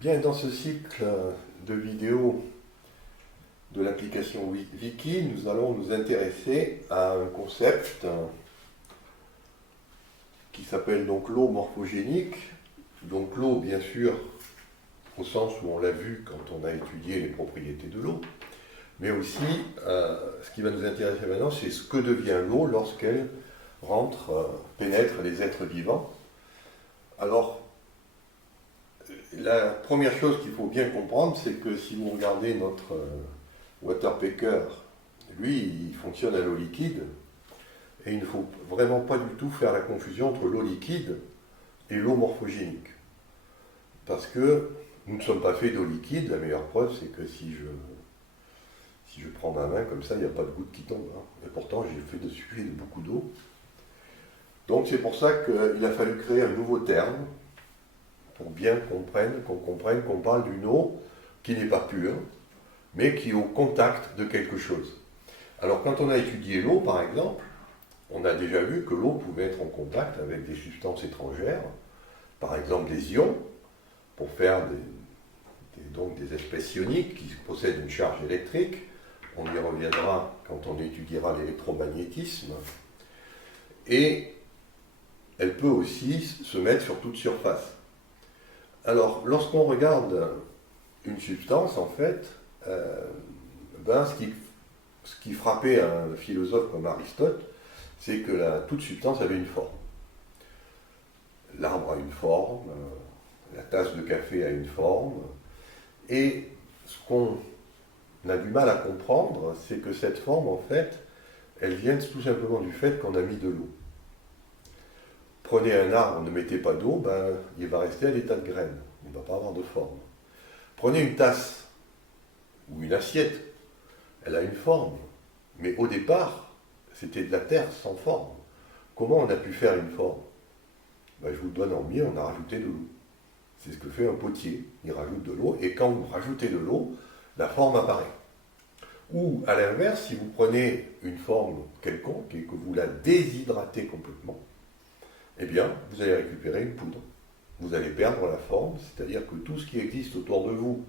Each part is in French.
Bien, dans ce cycle de vidéos de l'application Wiki, nous allons nous intéresser à un concept qui s'appelle donc l'eau morphogénique. Donc l'eau, bien sûr, au sens où on l'a vu quand on a étudié les propriétés de l'eau, mais aussi, ce qui va nous intéresser maintenant, c'est ce que devient l'eau lorsqu'elle pénètre les êtres vivants. Alors, la première chose qu'il faut bien comprendre, c'est que si vous regardez notre water picker, lui, il fonctionne à l'eau liquide, et il ne faut vraiment pas du tout faire la confusion entre l'eau liquide et l'eau morphogénique. Parce que nous ne sommes pas faits d'eau liquide, la meilleure preuve, c'est que si je prends ma main comme ça, il n'y a pas de goutte qui tombe. Et pourtant, j'ai fait dessus beaucoup d'eau. Donc c'est pour ça qu'il a fallu créer un nouveau terme, pour bien qu'on comprenne qu'on parle d'une eau qui n'est pas pure, mais qui est au contact de quelque chose. Alors quand on a étudié l'eau, par exemple, on a déjà vu que l'eau pouvait être en contact avec des substances étrangères, par exemple des ions, pour faire donc des espèces ioniques qui possèdent une charge électrique. On y reviendra quand on étudiera l'électromagnétisme. Et elle peut aussi se mettre sur toute surface. Alors, lorsqu'on regarde une substance, en fait, ce qui frappait un philosophe comme Aristote, c'est que toute substance avait une forme. L'arbre a une forme, la tasse de café a une forme, et ce qu'on a du mal à comprendre, c'est que cette forme, en fait, elle vient tout simplement du fait qu'on a mis de l'eau. Prenez un arbre, ne mettez pas d'eau, il va rester à l'état de graine, il ne va pas avoir de forme. Prenez une tasse ou une assiette, elle a une forme, mais au départ, c'était de la terre sans forme. Comment on a pu faire une forme? Je vous le donne en mille, on a rajouté de l'eau. C'est ce que fait un potier, il rajoute de l'eau, et quand vous rajoutez de l'eau, la forme apparaît. Ou à l'inverse, si vous prenez une forme quelconque et que vous la déshydratez complètement, eh bien, vous allez récupérer une poudre. Vous allez perdre la forme, c'est-à-dire que tout ce qui existe autour de vous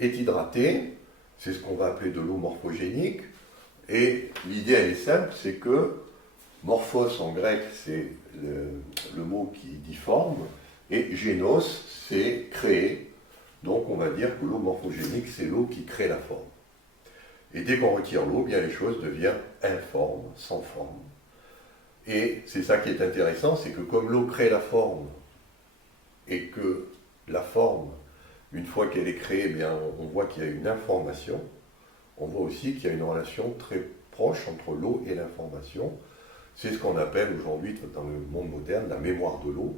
est hydraté, c'est ce qu'on va appeler de l'eau morphogénique, et l'idée, elle est simple, c'est que morphos en grec, c'est le mot qui dit forme, et génos, c'est créer. Donc on va dire que l'eau morphogénique, c'est l'eau qui crée la forme. Et dès qu'on retire l'eau, bien les choses deviennent informes, sans forme. Et c'est ça qui est intéressant, c'est que comme l'eau crée la forme, et que la forme, une fois qu'elle est créée, on voit qu'il y a une information, on voit aussi qu'il y a une relation très proche entre l'eau et l'information. C'est ce qu'on appelle aujourd'hui, dans le monde moderne, la mémoire de l'eau,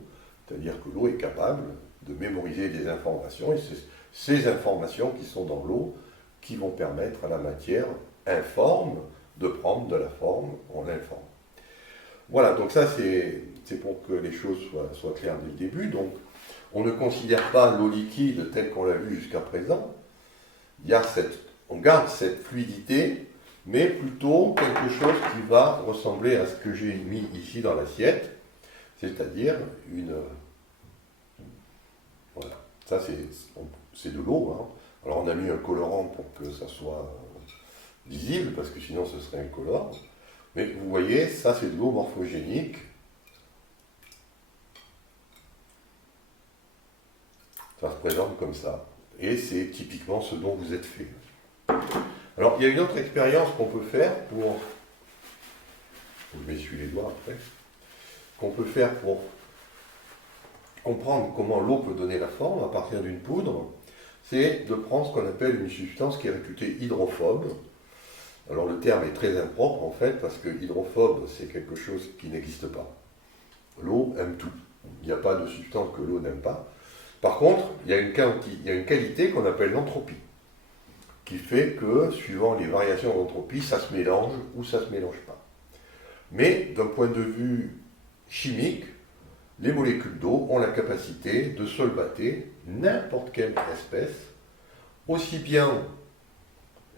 c'est-à-dire que l'eau est capable de mémoriser des informations, et c'est ces informations qui sont dans l'eau qui vont permettre à la matière informe de prendre de la forme en informe. Voilà, donc ça c'est pour que les choses soient claires dès le début. Donc on ne considère pas l'eau liquide telle qu'on l'a vu jusqu'à présent. On garde cette fluidité, mais plutôt quelque chose qui va ressembler à ce que j'ai mis ici dans l'assiette, c'est-à-dire voilà, ça c'est de l'eau. Alors on a mis un colorant pour que ça soit visible, parce que sinon ce serait incolore. Mais vous voyez, ça c'est de l'eau morphogénique. Ça se présente comme ça. Et c'est typiquement ce dont vous êtes fait. Alors il y a une autre expérience qu'on peut faire je m'essuie les doigts après, qu'on peut faire pour comprendre comment l'eau peut donner la forme à partir d'une poudre, c'est de prendre ce qu'on appelle une substance qui est réputée hydrophobe. Alors le terme est très impropre en fait, parce que hydrophobe, c'est quelque chose qui n'existe pas. L'eau aime tout. Il n'y a pas de substance que l'eau n'aime pas. Par contre, il y a une qualité qu'on appelle l'entropie, qui fait que, suivant les variations d'entropie, ça se mélange ou ça ne se mélange pas. Mais d'un point de vue chimique, les molécules d'eau ont la capacité de solvater n'importe quelle espèce, aussi bien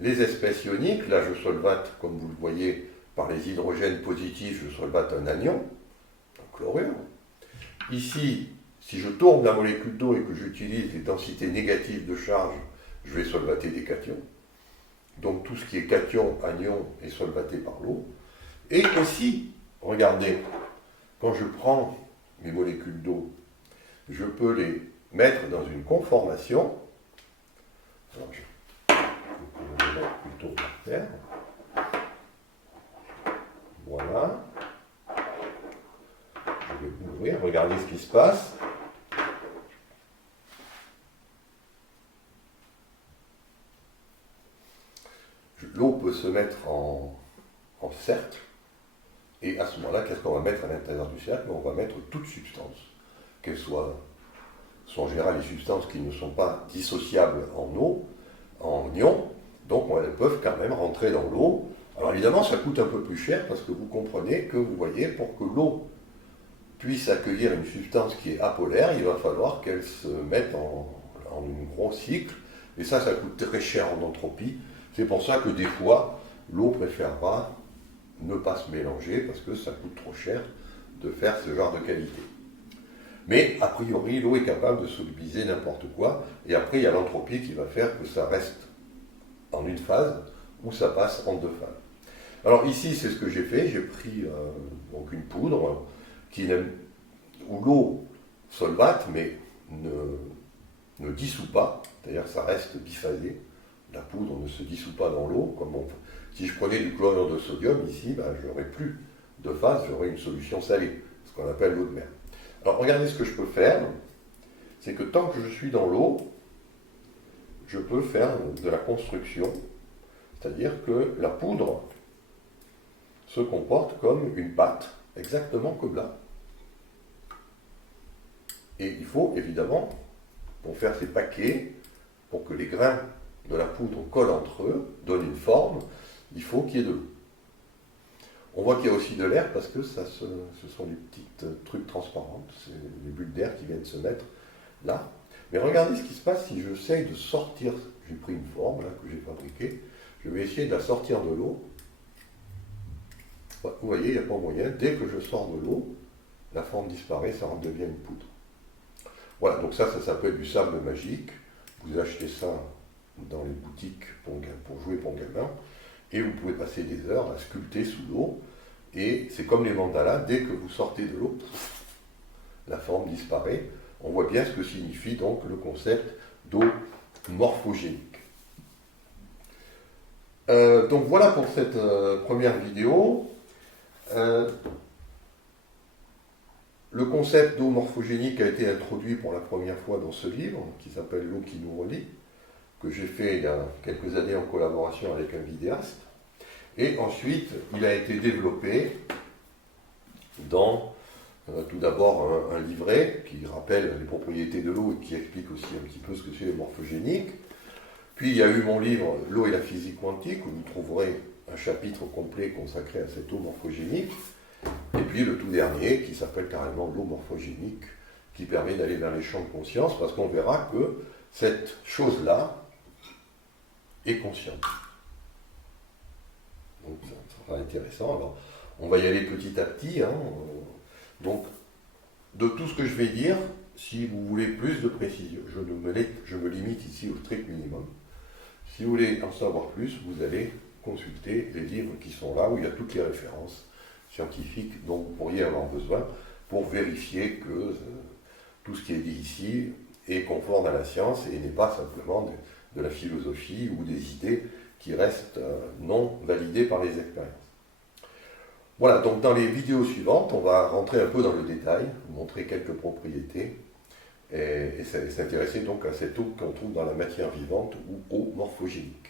les espèces ioniques, là je solvate, comme vous le voyez, par les hydrogènes positifs, je solvate un anion, un chlorure. Ici, Si je tourne la molécule d'eau et que j'utilise les densités négatives de charge, je vais solvater des cations. Donc tout ce qui est cation, anion est solvaté par l'eau. Et aussi, regardez, quand je prends mes molécules d'eau, je peux les mettre dans une conformation. Alors, je vais les mettre plutôt par terre. Voilà. Je vais ouvrir, regardez ce qui se passe. L'eau peut se mettre en cercle, et à ce moment-là, qu'est-ce qu'on va mettre à l'intérieur du cercle? On va mettre toute substance, qu'elle soit, en général les substances qui ne sont pas dissociables en eau, en ion, donc elles peuvent quand même rentrer dans l'eau. Alors évidemment, ça coûte un peu plus cher, parce que vous comprenez que, vous voyez, pour que l'eau puisse accueillir une substance qui est apolaire, il va falloir qu'elle se mette en un gros cycle, et ça coûte très cher en entropie. C'est pour ça que des fois, l'eau préférera ne pas se mélanger parce que ça coûte trop cher de faire ce genre de qualité. Mais a priori, l'eau est capable de solubiliser n'importe quoi, et après il y a l'entropie qui va faire que ça reste en une phase ou ça passe en deux phases. Alors ici, c'est ce que j'ai fait, j'ai pris donc une poudre où l'eau solvate mais ne dissout pas, c'est-à-dire ça reste biphasé. La poudre ne se dissout pas dans l'eau. Si je prenais du chlorure de sodium ici, je n'aurais plus de phase, j'aurais une solution salée, ce qu'on appelle l'eau de mer. Alors regardez ce que je peux faire, c'est que tant que je suis dans l'eau, je peux faire de la construction, c'est-à-dire que la poudre se comporte comme une pâte, exactement comme là. Et il faut évidemment, pour faire ces paquets, pour que les grains de la poudre collent entre eux, donnent une forme, il faut qu'il y ait de l'eau. On voit qu'il y a aussi de l'air parce que ce sont des petits trucs transparents, c'est les bulles d'air qui viennent se mettre là. Mais regardez ce qui se passe si j'essaye de sortir, j'ai pris une forme là, que j'ai fabriquée, je vais essayer de la sortir de l'eau. Vous voyez, il n'y a pas moyen, dès que je sors de l'eau, la forme disparaît, ça redevient une poudre. Voilà, donc ça s'appelle du sable magique. Vous achetez ça dans les boutiques pour jouer pour gamins, et vous pouvez passer des heures à sculpter sous l'eau, et c'est comme les mandalas, dès que vous sortez de l'eau, la forme disparaît. On voit bien ce que signifie donc le concept d'eau morphogénique. Donc voilà pour cette première vidéo. Le concept d'eau morphogénique a été introduit pour la première fois dans ce livre, qui s'appelle L'eau qui nous relie, que j'ai fait il y a quelques années en collaboration avec un vidéaste. Et ensuite, il a été développé dans, tout d'abord, un livret qui rappelle les propriétés de l'eau et qui explique aussi un petit peu ce que c'est le morphogénique. Puis il y a eu mon livre « L'eau et la physique quantique » où vous trouverez un chapitre complet consacré à cette eau morphogénique. Et puis le tout dernier qui s'appelle carrément l'eau morphogénique, qui permet d'aller vers les champs de conscience, parce qu'on verra que cette chose-là est consciente. Donc ça sera intéressant. Alors, on va y aller petit à petit. Donc, de tout ce que je vais dire, si vous voulez plus de précision, je me limite ici au strict minimum. Si vous voulez en savoir plus, vous allez consulter les livres qui sont là, où il y a toutes les références scientifiques dont vous pourriez avoir besoin pour vérifier que tout ce qui est dit ici est conforme à la science et n'est pas simplement de la philosophie ou des idées qui restent non validées par les expériences. Voilà, donc dans les vidéos suivantes, on va rentrer un peu dans le détail, vous montrer quelques propriétés et s'intéresser donc à cette eau qu'on trouve dans la matière vivante ou eau morphogénique.